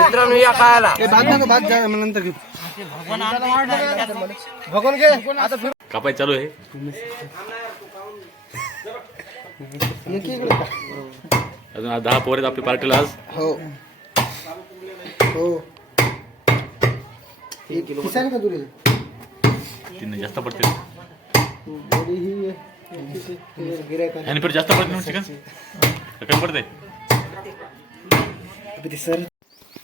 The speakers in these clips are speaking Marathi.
मित्रांनो या खायला. भगवान घे आता फिर कापाय चालू आहे. अजून आज दहा पोर आहेत आपल्या पार्टीला आज. हो. हो. किसान का तुरे तीन जास्त पडते. ही आणि जास्त पडते चिकन कमी पडते सर.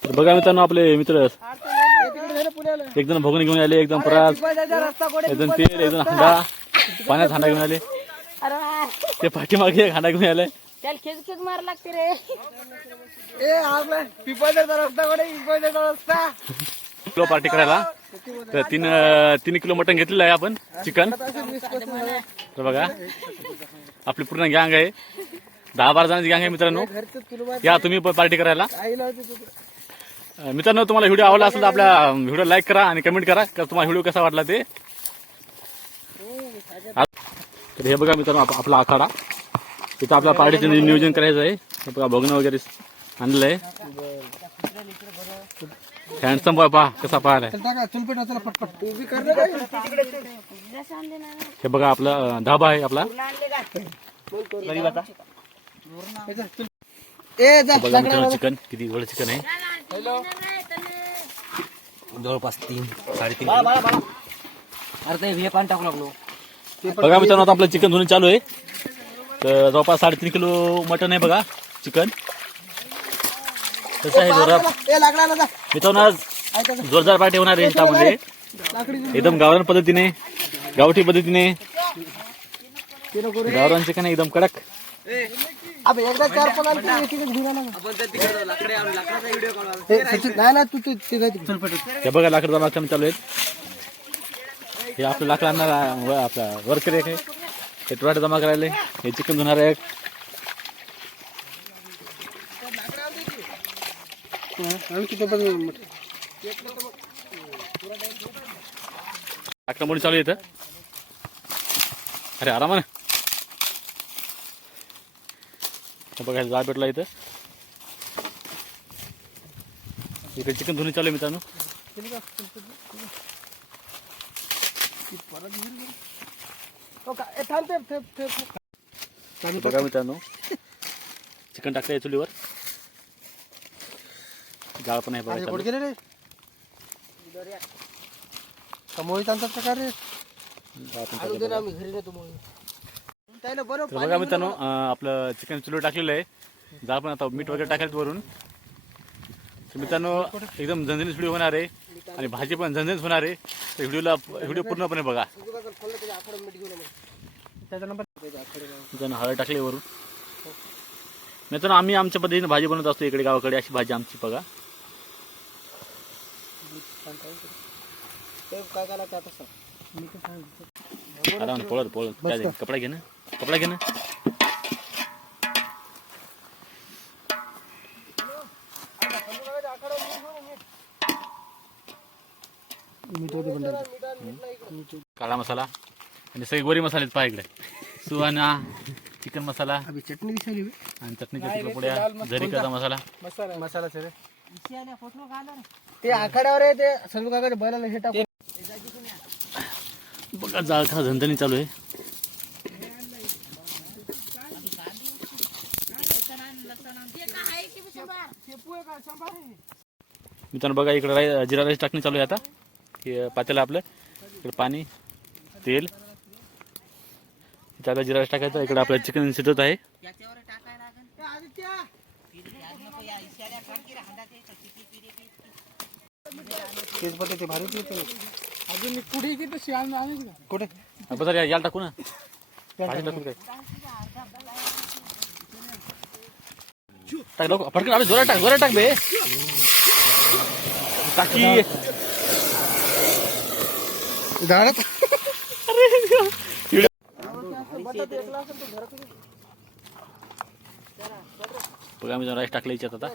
तर बघा मित्रांनो आपले मित्र. एक जण भगवून घेऊन आले एकदम परात एकदम तेल एकदम हांडा. पाण्यात हांडा घेऊन आले. ते पाठीमागे एक हांडा घेऊन आलाय त्याला खेच खेच मार लागते रे. ए आपला पिपाचा रस्ता कडे पिपाचा रस्ता. किलो पार्टी करायला. तर तीन तीन किलो मटण घेतलेलं आहे आपण चिकन. तर बघा आपली पूर्ण गँग आहे. दहा बारा जणांची गँग आहे मित्रांनो. या तुम्ही पार्टी करायला. मित्रांनो तुम्हाला व्हिडिओ आवडला असेल तर आपल्या व्हिडिओ लाईक करा आणि कमेंट करा. का तुम्हाला व्हिडिओ कसा वाटला ते? तर हे बघा मित्रांनो आप- आपला आखाडा. इथं आपल्या पार्टीचं नियोजन करायचं आहे. हे बघा बघणं वगैरे आणलं आहे हँडसम बॉय पहा कसा पाहायला हे बघा आपला धाबा आहे आपला. ए जा बघा मित्रांनो चिकन किती एवढं चिकन आहे? जवळपास तीन साडेतीन किलो. अरे ते हे पाणी टाकू लागलो. बघा मित्रांनो आता आपलं चिकन धुणे चालू आहे. तर जवळपास साडेतीन किलो मटन आहे बघा चिकन. कसं आहे जोरात. ए लागला ना जा मित्रांनो आज जोरदार पार्टी होणार आहे त्यामध्ये एकदम गावरान पद्धतीने गावठी पद्धतीने. गावरान चिकन आहे एकदम कडक. अबे एकदा चार पण आले की एक एकच घेऊन आला ए, सचिन, नाही ना तू ते ते जायचं. चल पेटा हे बघा लाकड लाकडं चालू आहेत. हे आपलं लाकड आणणार व आपला वर्कर एक आहे. हे टोमॅटो जमा करायला. हे चिकन धुणार आहे एक पण लाकडं मोडी चालू आहे इथं अरे आरामाने. हे बघा जा भेटला इथं. इकडे चिकन धुणे चालू आहे मित्रांनो. हो. बघा मित्रांनो चिकन टाकलं चुलीवर. जाळ पण आहे बघा रे? समोर आणतात का रे? घरी त्याला बरं तर बघा मित्रांनो आपलं चिकन चुलीवर टाकलेलं आहे. जाळ पण आता मीठ वगैरे टाकायचं वरून. तर मित्रांनो एकदम झणझणीत व्हिडिओ होणार आहे आणि भाजी पण झणझणीत होणार आहे. तर व्हिडिओला व्हिडिओ पूर्णपणे बघा. मित्रांनो हळद टाकली वरून. मित्रांनो आम्ही आमच्या पद्धतीने भाजी बनवत असतो इकडे गावाकडे. अशी भाजी आमची बघा. काय काय लागतं आता सांग मी तर सांगितलं आराम पळत पळत कपडा घे ना. कपडा घे ना काळा मसाला आणि सगळे गोरी मसाले पहा इकडे. सुहाना चिकन मसाला अभि चटणी दिसायली बे. आणि चटणीच्या तिकडे पुड्या झरिकाचा मसाला. मसाला मसाला रे. ते आखाड्यावर आहे ते संजू काकाच्या बैलाला हे टाकून. बघा जाळ खा झणझणी चालू आहे. मित्रांनो बघा इकडे राई जिरा राईस टाकणी चालू आहे आता. हे पातेलं आपलं. इकडे पाणी तेल. इथं आपलं जिरा राईस टाकायचं. इकडे आपलं चिकन शिजत आहे. बघ ते अजून पुढे किती कुठे? याला टाकू ना. भाजी टाकू काय? टाक लवकर फटकन अरे जोरात टाक जोरात टाक बे. टाकी बघा मी राईस टाकले याच्यात आता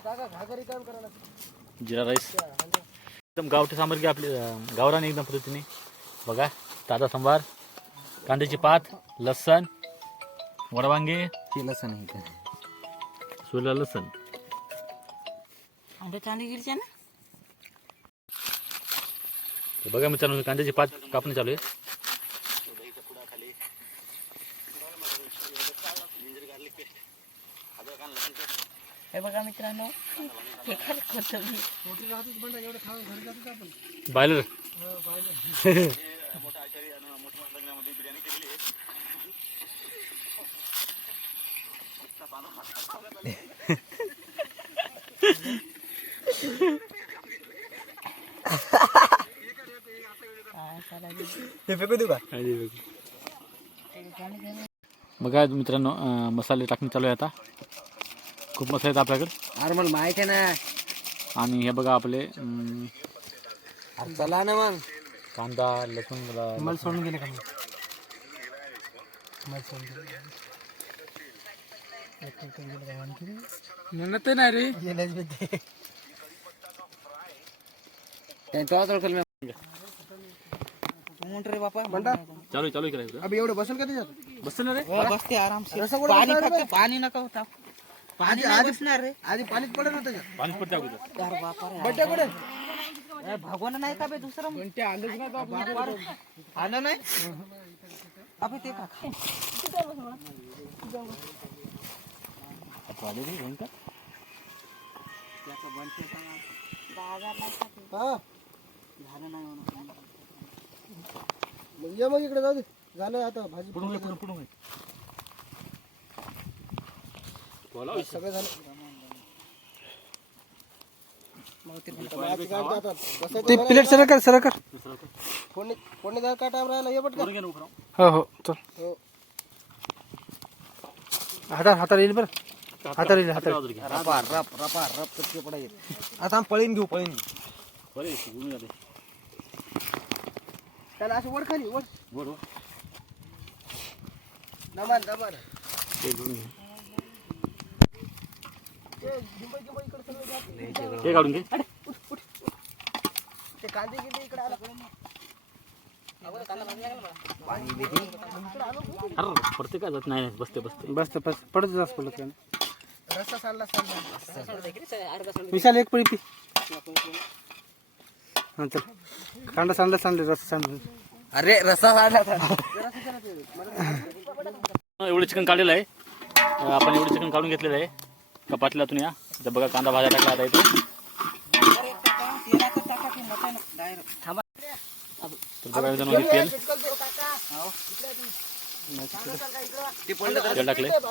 जिरा राईस एकदम गावठी सामग्री आपली अं, गावरानी एकदम पद्धतीने बघा ताजा संभार कांद्याची पात लसण वडवांगे ते लसण. सोला लसण आंबे कांदे गिरचे ना बघा मित्रांनो कांद्याची पाच कापणी चालू आहे हे बघा मित्रांनो. बायलर फेकू देऊ का बघा मित्रांनो अं, मसाले टाकणे चालू आहे आता. खूप मसाले आहेत आपल्याकडे. अरे मला माहित आहे ना. आणि हे बघा आपले अं, अरे चला ना मग. कांदा लसूण मला- मला सोडून गेले का मग? मला सोडून म्हणत नाही रे. गेलेच बी ते. त्यांचा ओळखल मी. रे बापा म्हणता चालू चालू करायचं अबे एवढं बसेल का त्याच्यात? बसतं ना रे? बसते आराम कुठं पाणी बसणार रे? फक्त पाणी नका होता. पाणी आधी- नाही बसणार रे. आधी पाणीच पडेल ना त्याच्यात. पाणी पडते अगोदर. अरे बापा रे. बड्डे कुठे ए, भगवान नाही का बे दुसरं? आलं नाही? अबे ते का? हा. मग ये मग इकडे जाऊ दे. झालं आता भाजी पुढून पुढून पुढून. सगळं झालं. ते प्लेट सरळ कर सरळ कर. फोडणी फोडणी द्या का टाइम राहिला ये पटकन. हो हो चल. हो. हाता हाताला येईल बरं. हाताला येईल हाताला. रपा रप रपा रप पडायचे. आता आम्ही पळीन घेऊ पळीन. घेऊ बरं आहे, उडून जाते. त्याला असं वर खाली वर. वर. दमान दमान ते काढून घे. ते कांदे किती इकडे आला. अरे पडते का? जात नाही नाही, बसते बसते. बस बस. पडत जास पडलं काय रस्ता सांडला सांडला विशाल एक पळी पी. हा चल कांदा सांडला सांडले रस्ता सांडले. अरे रस्सा एवढं चिकन काढलेलं आहे. अं, आपण एवढं चिकन काढून घेतलेलं आहे. कपातल्यातून या. इथं बघा कांदा भाज्या टाकला आता इथे. तर बघा हे तेल. तेल टाकले सगळं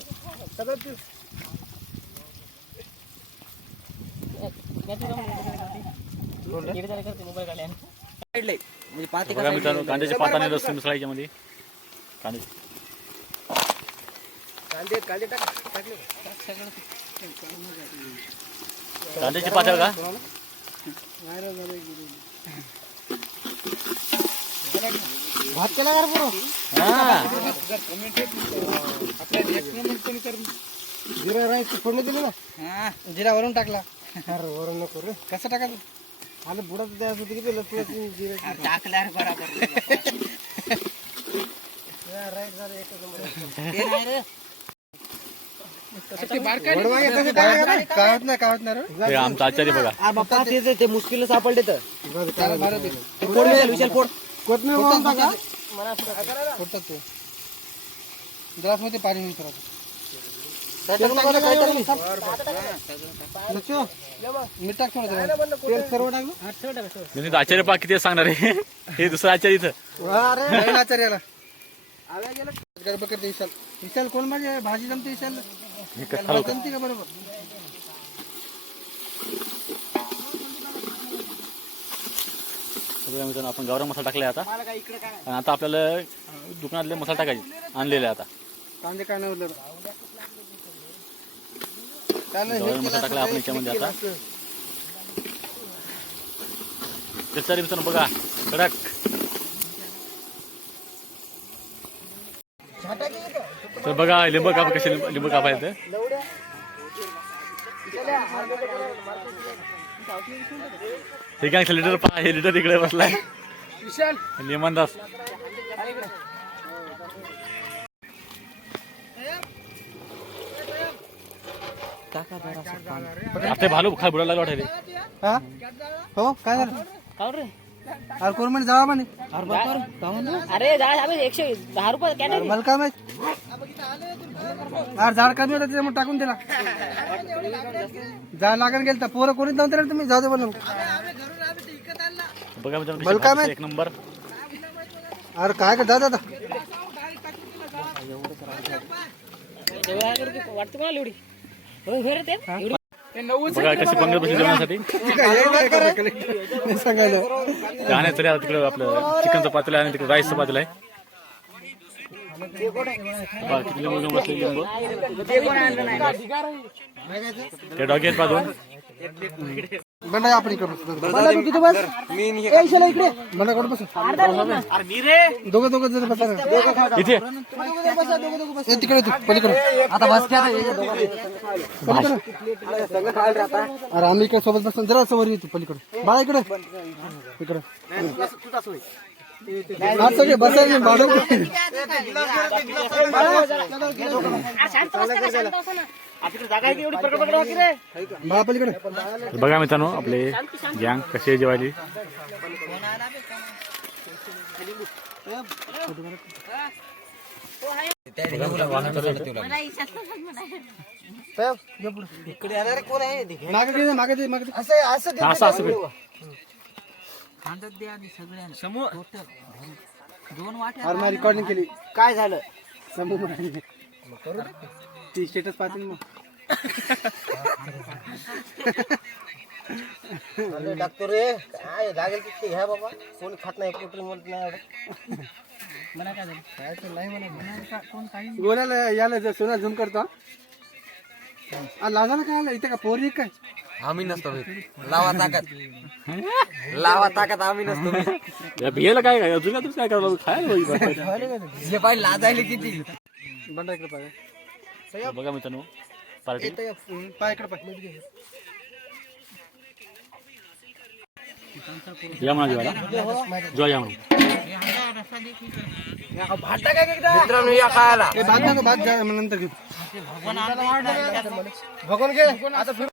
पी काढले म्हणजे पाते बघा मित्रांनो कांद्याच्या पाताने रस मिसळायच्या मध्ये कांदे कांदे. कांदे टाक टाकले कांद्याची पात आहे का? भात केला का रे पोरं? जिरा राईस फोडणी दिली ना? जिरा वरून टाकला. अरे नको रे. कसं टाकायचं? आलं बुडात द्यायचं होतं की ते लसूण जिरा टाकल्यावर बरोबर झालं एकच नाही रे. हे आमचा आचार्य बघा. आ बाप्पा ते ते मुश्किल सापडले तर. नाही. ते फोड विशाल विशाल फोड. कोथमीर वाळून टाका फोडतात ते. ग्लासमध्ये पाणी लक्ष्य, मीठ टाक थोडं त्याच्यात. तेल सर्व टाकलं मी आचार्य पा किती सांगणार आहे? हे दुसरं आचार्य इथं. अरे आचार्याला. विशाल. विशाल कोण माझे भाजी जमते विशाल? हे? जमते का बरोबर? बघा मित्रांनो आपण गावरान मसाला टाकलाय आता. आणि आता आपल्याला दुकानातले मसाला टाकायचे. आणलेले आता. कांदे काय नाही मसाला टाकला आपण याच्यामध्ये आता. त्याच्यासाठी मित्रांनो बघा कडक. तर बघा लिंब काप कसे लिंब कापायचं हे काय लिडर पहा हे लिडर इकडे बसलाय. विशाल. लिमनदास आता भालू खाय बुडायला वाटायले. हा? हो काय झालं? काढ रे? अरे कोण म्हणे जावा म्हणे. अरे झाड आम्ही एकशे दहा रुपये कॅन अरे मला काय माहीत? अरे झाड कमी होतं त्याच्यामुळे टाकून दिला. झाड लागण गेलं तर पोरं कोणीच नव्हतं रे तुम्ही? जाऊ दे म्हणून. बघा मित्रांनो कशी मला काय भाजी एक नंबर. अरे काय का? दादा वाटतं कोणाला एवढी हो, घे रे ते एवढी? बघा कशी पंगत बसली जेवणासाठी सांगायला गाण्यात आता तिकडे आपलं चिकनचं पातेलं आहे आणि तिकडे राईसचं पातेलं आहे ते डॉगी आहेत पाहून बंडा आपण इकडे तिथे बस. इकडे. बंडा कडे बस? दोघं दोघं बसा. ना. इथे. तिकडे तू पलीकडे. आता बस घ्या अरे आम्ही इकडे सोबत बसून जरा समोर येतो पलीकडे. बाळा इकडे. इकडे. हा बघा मित्रांनो आपले गँग कसे जेवायली मागे घे, मागे मग रेकॉर्डिंग केली. काय झालं? समोर म्हणाली. ती स्टेटस पाहतील मग. टाकतो रे काय लागेल तितके घ्या बाबा कोणी खात नाही पोटरी म्हणत नाही एवढं. गोल्याला याला जर सोना झूम करतो हा. लाजाला काय आलं? इथे का पोरी काय? आम्ही नसतो. लावा ताकद. लावा ताकद आम्ही नसतो. या बियाला काय काय अजून काय करावं? खायला पाहिजे. हे पाहिजे लाजायले किती? बंडा इकडे पाहिजे बघा मित्रांनो पार्टी. पाय इकडे पाय. या म्हणा जेवायला. जेवा या म्हणा. मित्रांनो या खायला. ए, भात नको भात जा, मग नंतर घेऊ. भगवान घे. आता फिर